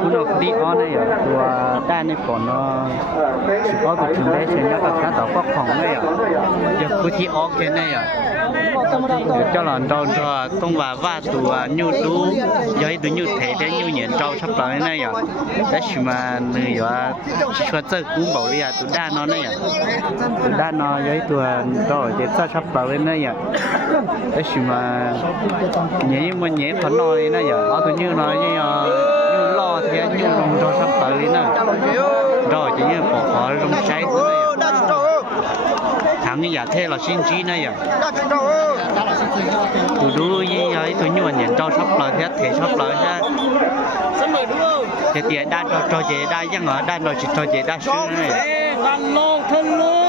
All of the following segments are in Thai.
คุณออกดีออนเนี่ยตัวด้านในก่อนเนาะสิออกไปถึงได้เช่นแล้วก็ค่าต่อก็ของเนี่ยอย่าคุที่ออกแค่เนี่ยเจ้าหลานเราต้องว่าตัวยูทูบย้อยตัวยูเทได้ยูเหยียนเจ้าชับไปเนี่ยแต่ชิมาเนี่ยว่าช่วยเจ้ากุ้งบอกเลยตัวด้านนอนเนี่ยตัวด้านนอนย้อยตัวเราจะเจ้าชับไปเนี่ยแต่ชิมาเนี่ยมันเนี่ยพอนอยเนี่ยเอาตัวยูนอยเนี่ยยูล่อเทียยูลงเจ้าชับไปเนี่ยเราจะเนี่ยปอกคอลงใช้ตัวเนี่ยthằng như thế là xin chí này à tụi đu gì ấy tụi như nhận cho sắp lời hết thì sắp lời ra thì tiền đa cho chị đa dân ở đa rồi chỉ cho chị đa sư này bằng lô thân lô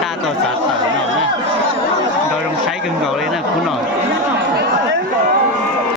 đa tàu sát tàu nào nè rồi đồng say gần gầu lên nè cú nọ